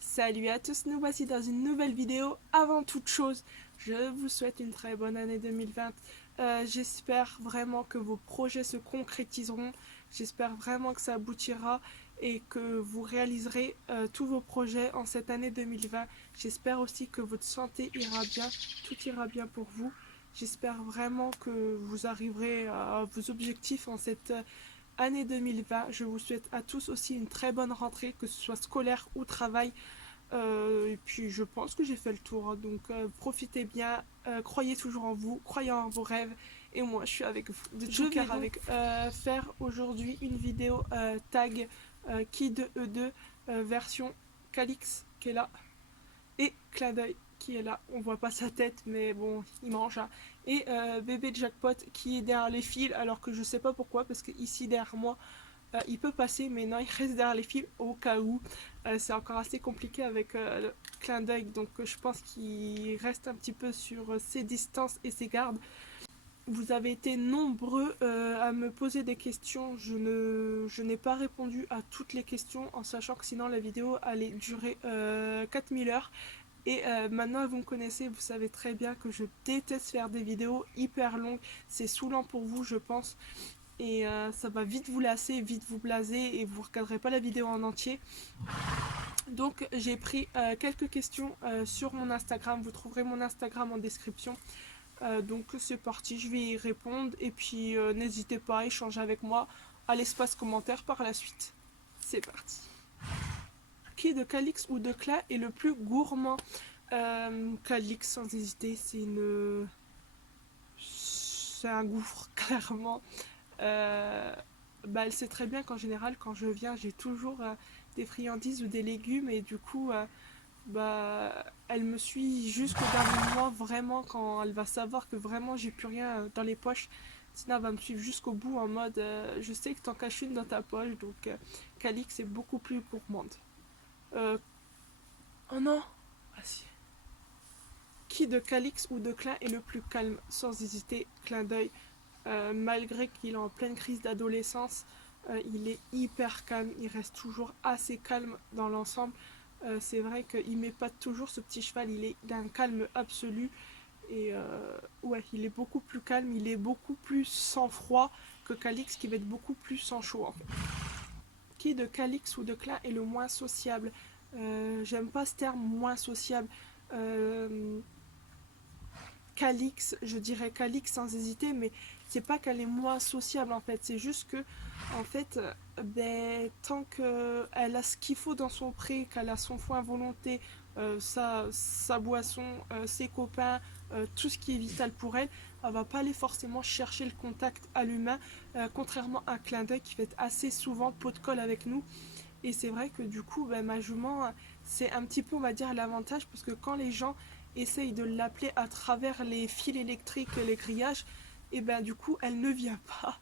Salut à tous, nous voici dans une nouvelle vidéo. Avant toute chose, je vous souhaite une très bonne année 2020. J'espère vraiment que vos projets se concrétiseront. J'espère vraiment que ça aboutira et que vous réaliserez tous vos projets en cette année 2020. J'espère aussi que votre santé ira bien, tout ira bien pour vous. J'espère vraiment que vous arriverez à vos objectifs en cette année 2020. Je vous souhaite à tous aussi une très bonne rentrée, que ce soit scolaire ou travail. Et puis je pense que j'ai fait le tour, hein. Donc profitez bien, croyez toujours en vous, croyez en vos rêves, et moi je suis avec vous de tout cœur avec faire aujourd'hui une vidéo tag qui de E2 version Calix qui est là et Clin d'œil qui est là. On voit pas sa tête mais bon il mange, hein. Et bébé Jackpot qui est derrière les fils alors que je sais pas pourquoi parce que ici derrière moi il peut passer, mais non, il reste derrière les fils au cas où. C'est encore assez compliqué avec le clin d'œil, donc je pense qu'il reste un petit peu sur ses distances et ses gardes. Vous avez été nombreux à me poser des questions. Je n'ai pas répondu à toutes les questions en sachant que sinon la vidéo allait durer 4000 heures. Et maintenant vous me connaissez, vous savez très bien que je déteste faire des vidéos hyper longues. C'est saoulant pour vous, je pense, et ça va vite vous lasser, vite vous blaser et vous ne regarderez pas la vidéo en entier. Donc j'ai pris quelques questions sur mon Instagram, vous trouverez mon Instagram en description. Donc c'est parti, je vais y répondre et puis n'hésitez pas à échanger avec moi à l'espace commentaire par la suite. C'est parti. Qui de Calix ou de Cla est le plus gourmand? Calix sans hésiter, c'est un gouffre clairement. Euh, Elle sait très bien qu'en général, quand je viens, j'ai toujours des friandises ou des légumes et du coup, elle me suit jusqu'au dernier mois, vraiment, quand elle va savoir que vraiment j'ai plus rien dans les poches. Sinon, elle va me suivre jusqu'au bout en mode je sais que t'en caches une dans ta poche, donc Calix est beaucoup plus gourmande. Euh, oh non! Ah si. Qui de Calix ou de Klein est le plus calme? Sans hésiter, clin d'œil. Malgré qu'il est en pleine crise d'adolescence, il est hyper calme, il reste toujours assez calme dans l'ensemble. C'est vrai qu'il m'épate toujours ce petit cheval, il est d'un calme absolu. Et ouais, il est beaucoup plus calme, il est beaucoup plus sans froid que Calix qui va être beaucoup plus sans chaud en fait. Qui de Calix ou de Klein est le moins sociable? J'aime pas ce terme moins sociable. Euh, Calix, je dirais Calix sans hésiter, mais c'est pas qu'elle est moins sociable en fait, c'est juste que en fait, tant qu'elle a ce qu'il faut dans son pré, qu'elle a son foin à volonté, sa boisson, ses copains, tout ce qui est vital pour elle, elle va pas aller forcément chercher le contact à l'humain, contrairement à Clin d'œil qui fait assez souvent pot de colle avec nous. Et c'est vrai que du coup, ma jument, c'est un petit peu, on va dire, l'avantage parce que quand les gens essayent de l'appeler à travers les fils électriques, les grillages, et ben du coup, elle ne vient pas.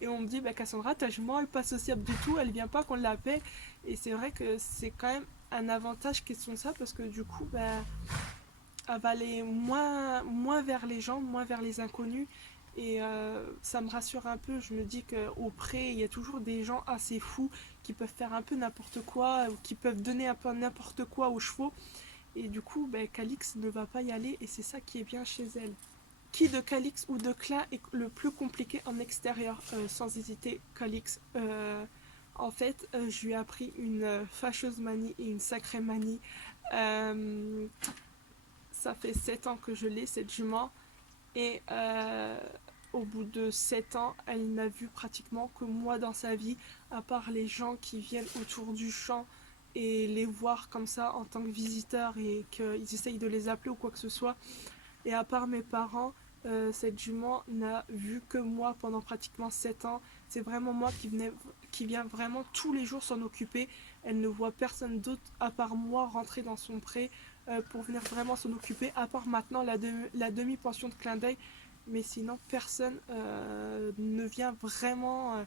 Et on me dit, Cassandra, ta jument, elle n'est pas sociable du tout, elle vient pas qu'on l'appelle. Et c'est vrai que c'est quand même un avantage question de ça parce que du coup, elle va aller moins vers les gens, moins vers les inconnus. Et ça me rassure un peu. Je me dis qu'au pré, il y a toujours des gens assez fous qui peuvent faire un peu n'importe quoi, ou qui peuvent donner un peu n'importe quoi aux chevaux. Et du coup, Calix ne va pas y aller et c'est ça qui est bien chez elle. Qui de Calix ou de Cla est le plus compliqué en extérieur? Sans hésiter, Calix. En fait, je lui ai appris une fâcheuse manie et une sacrée manie. Euh, Ça fait 7 ans que je l'ai, cette jument. Et au bout de 7 ans, elle n'a vu pratiquement que moi dans sa vie, à part les gens qui viennent autour du champ et les voir comme ça en tant que visiteurs et qu'ils essayent de les appeler ou quoi que ce soit. Et à part mes parents, cette jument n'a vu que moi pendant pratiquement 7 ans. C'est vraiment moi qui viens vraiment tous les jours s'en occuper. Elle ne voit personne d'autre à part moi rentrer dans son pré pour venir vraiment s'en occuper, à part maintenant la demi-pension de clin d'œil. Mais sinon, personne ne vient vraiment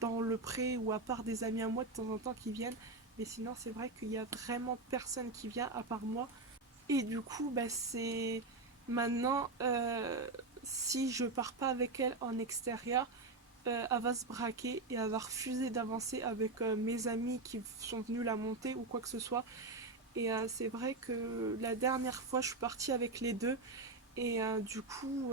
dans le pré ou à part des amis à moi de temps en temps qui viennent. Mais sinon, c'est vrai qu'il y a vraiment personne qui vient à part moi. Et du coup, c'est maintenant, si je pars pas avec elle en extérieur, elle va se braquer et elle va refuser d'avancer avec mes amis qui sont venus la monter ou quoi que ce soit. Et c'est vrai que la dernière fois, je suis partie avec les deux. Et du coup,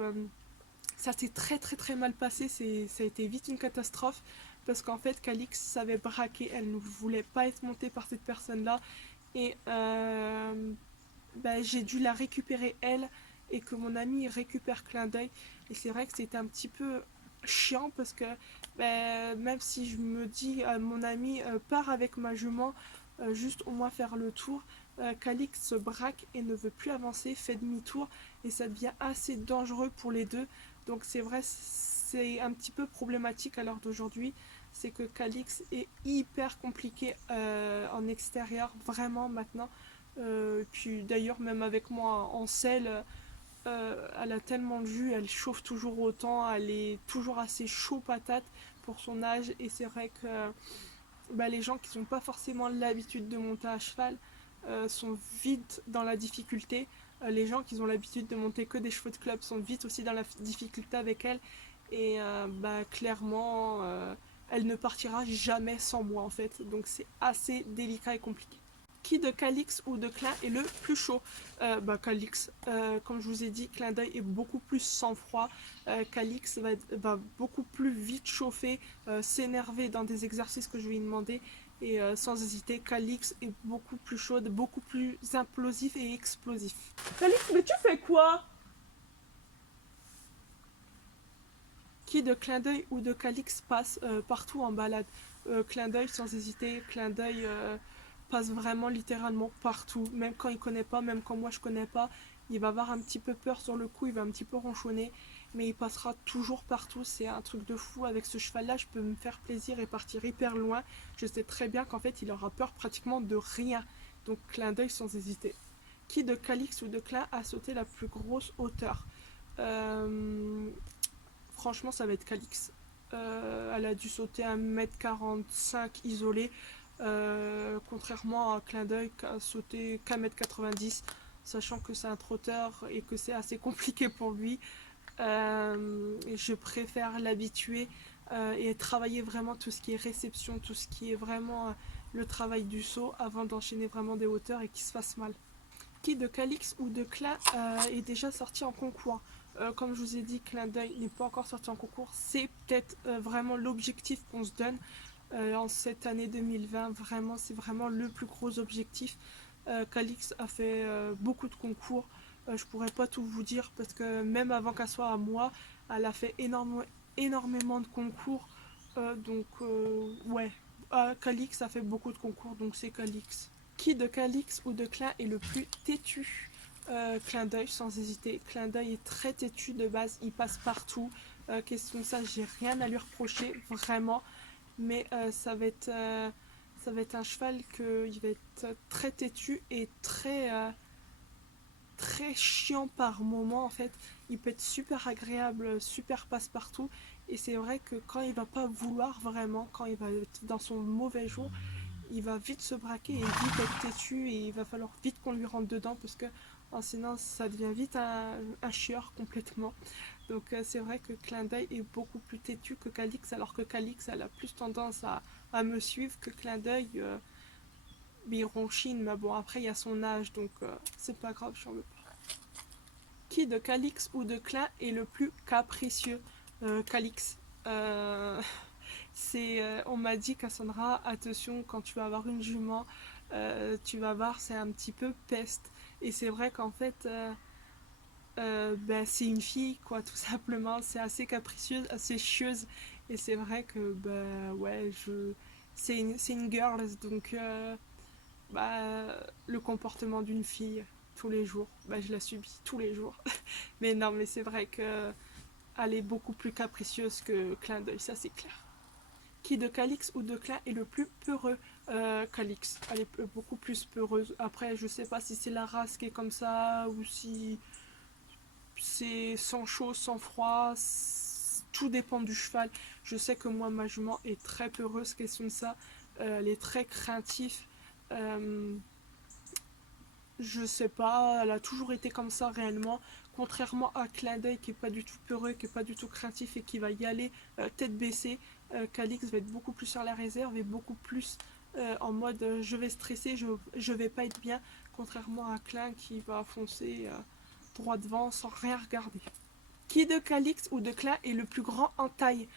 ça s'est très très très mal passé. Ça a été vite une catastrophe. Parce qu'en fait, Calix s'avait braqué. Elle ne voulait pas être montée par cette personne-là. Et bah, j'ai dû la récupérer elle. Et que mon ami récupère Clin d'œil. Et c'est vrai que c'était un petit peu chiant parce que même si je me dis mon ami part avec ma jument juste au moins faire le tour, Calix se braque et ne veut plus avancer, fait demi-tour et ça devient assez dangereux pour les deux. Donc c'est vrai, c'est un petit peu problématique à l'heure d'aujourd'hui. C'est que Calix est hyper compliqué en extérieur, vraiment maintenant. Puis d'ailleurs, même avec moi en selle, elle a tellement de jus, elle chauffe toujours autant, elle est toujours assez chaud patate pour son âge. Et c'est vrai que bah, les gens qui n'ont pas forcément l'habitude de monter à cheval sont vite dans la difficulté. Les gens qui ont l'habitude de monter que des chevaux de club sont vite aussi dans la difficulté avec elle. Et bah, clairement, elle ne partira jamais sans moi en fait. Donc c'est assez délicat et compliqué. Qui de Calix ou de Clin est le plus chaud? Bah, Calix, comme je vous ai dit, Clin d'œil est beaucoup plus sang-froid. Calix va beaucoup plus vite chauffer, s'énerver dans des exercices que je vais lui demander. Et sans hésiter, Calix est beaucoup plus chaude, beaucoup plus implosif et explosif. Calix, mais tu fais quoi? Qui de Clin d'œil ou de Calix passe partout en balade? Clin d'œil sans hésiter, Clin d'œil passe vraiment littéralement partout, même quand il connaît pas, même quand moi je connais pas, il va avoir un petit peu peur sur le coup, il va un petit peu ronchonner, mais il passera toujours partout. C'est un truc de fou. Avec ce cheval-là, je peux me faire plaisir et partir hyper loin. Je sais très bien qu'en fait, il aura peur pratiquement de rien. Donc, Clin d'œil sans hésiter. Qui de Calix ou de Clin a sauté la plus grosse hauteur? euh, Franchement, ça va être Calix. Elle a dû sauter 1m45 isolé, contrairement à Clin d'œil qui a sauté qu'1m90, sachant que c'est un trotteur et que c'est assez compliqué pour lui. Je préfère l'habituer et travailler vraiment tout ce qui est réception, tout ce qui est vraiment le travail du saut avant d'enchaîner vraiment des hauteurs et qu'il se fasse mal. Qui de Calix ou de Clin est déjà sorti en concours? Comme je vous ai dit, Clin d'œil n'est pas encore sorti en concours. C'est peut-être vraiment l'objectif qu'on se donne en cette année 2020. Vraiment, c'est vraiment le plus gros objectif. Calix a fait beaucoup de concours. Je pourrais pas tout vous dire parce que même avant qu'elle soit à moi, elle a fait énormément de concours. Ouais, Calix a fait beaucoup de concours, donc c'est Calix. Qui de Calix ou de Clin est le plus têtu? Clin d'œil sans hésiter. Clin d'œil est très têtu de base, il passe partout. Question de ça, j'ai rien à lui reprocher, vraiment. Mais ça va être un cheval qui va être très têtu et très chiant par moment en fait. Il peut être super agréable, super passe-partout. Et c'est vrai que quand il va pas vouloir vraiment, quand il va être dans son mauvais jour, il va vite se braquer et vite être têtu et il va falloir vite qu'on lui rentre dedans parce que sinon ça devient vite un chieur complètement. Donc c'est vrai que Clin d'œil est beaucoup plus têtu que Calix alors que Calix elle a plus tendance à me suivre que Clin d'œil. Mais il ronchine, mais bon après il y a son âge donc c'est pas grave, j'en veux pas. Qui de Calix ou de Clin est le plus capricieux? Calix. On m'a dit, Cassandra, attention, quand tu vas avoir une jument, tu vas voir, c'est un petit peu peste. Et c'est vrai qu'en fait, c'est une fille, quoi, tout simplement. C'est assez capricieuse, assez chieuse. Et c'est vrai que, ouais, c'est une girl, donc, le comportement d'une fille, tous les jours, je la subis tous les jours. Mais non, mais c'est vrai que elle est beaucoup plus capricieuse que Clin d'œil, ça c'est clair. Qui de Calix ou de Clin est le plus peureux? Calix, elle est beaucoup plus peureuse. Après, je sais pas si c'est la race qui est comme ça ou si c'est sans chaud, sans froid. Tout dépend du cheval. Je sais que moi, ma jument est très peureuse, question de ça. Elle est très craintive. Euh, je sais pas, elle a toujours été comme ça réellement. Contrairement à Clin d'œil qui est pas du tout peureux, qui est pas du tout craintif et qui va y aller tête baissée, Calix va être beaucoup plus sur la réserve et beaucoup plus en mode je vais stresser, je vais pas être bien, contrairement à Klein qui va foncer droit devant sans rien regarder. Qui de Calix ou de Klein est le plus grand en taille?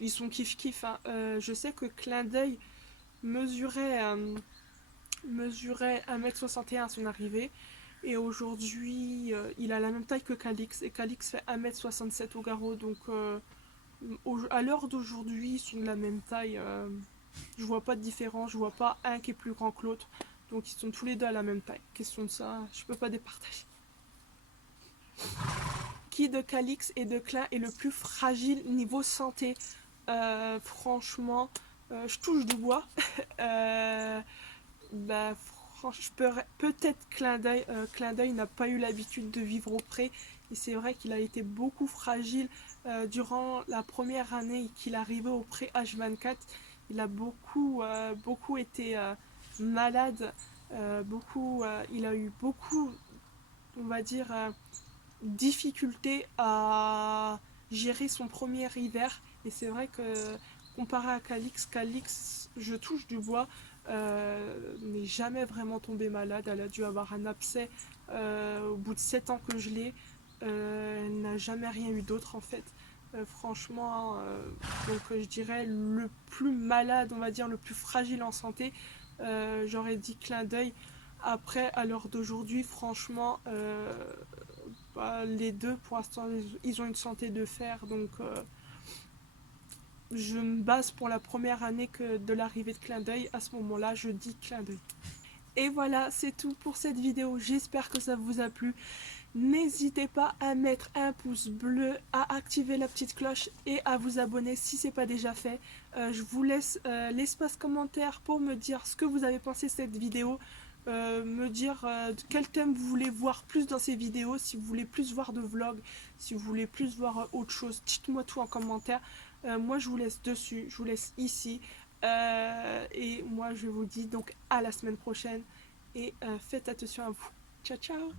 Ils sont kiff-kiff. Hein. Je sais que Clin d'œil mesurait 1m61 à son arrivée. Et aujourd'hui, il a la même taille que Calix. Et Calix fait 1m67 au garrot. Donc, à l'heure d'aujourd'hui, ils sont de la même taille. Je vois pas de différence. Je vois pas un qui est plus grand que l'autre. Donc, ils sont tous les deux à la même taille. Question de ça, je peux pas départager. Qui de Calix et de Klein est le plus fragile niveau santé? Franchement, je touche du bois. Bah, peut-être Clin d'œil n'a pas eu l'habitude de vivre auprès. Et c'est vrai qu'il a été beaucoup fragile durant la première année qu'il arrivait auprès H24. Il a beaucoup été malade. Il a eu beaucoup, on va dire, difficulté à gérer son premier hiver. Et c'est vrai que comparé à Calix, je touche du bois, n'est jamais vraiment tombée malade. Elle a dû avoir un abcès au bout de 7 ans que je l'ai. Elle n'a jamais rien eu d'autre en fait. Franchement, donc je dirais le plus malade, on va dire le plus fragile en santé, j'aurais dit Clin d'œil. Après, à l'heure d'aujourd'hui, franchement, les deux, pour l'instant, ils ont une santé de fer, donc je me base pour la première année de l'arrivée de Clin d'œil. À ce moment-là, je dis Clin d'œil. Et voilà, c'est tout pour cette vidéo. J'espère que ça vous a plu. N'hésitez pas à mettre un pouce bleu, à activer la petite cloche et à vous abonner si ce n'est pas déjà fait. Je vous laisse l'espace commentaire pour me dire ce que vous avez pensé de cette vidéo. Me dire quel thème vous voulez voir plus dans ces vidéos, si vous voulez plus voir de vlogs, si vous voulez plus voir autre chose, dites-moi tout en commentaire. Moi je vous laisse dessus, je vous laisse ici. Et moi je vous dis donc à la semaine prochaine et faites attention à vous. Ciao ciao.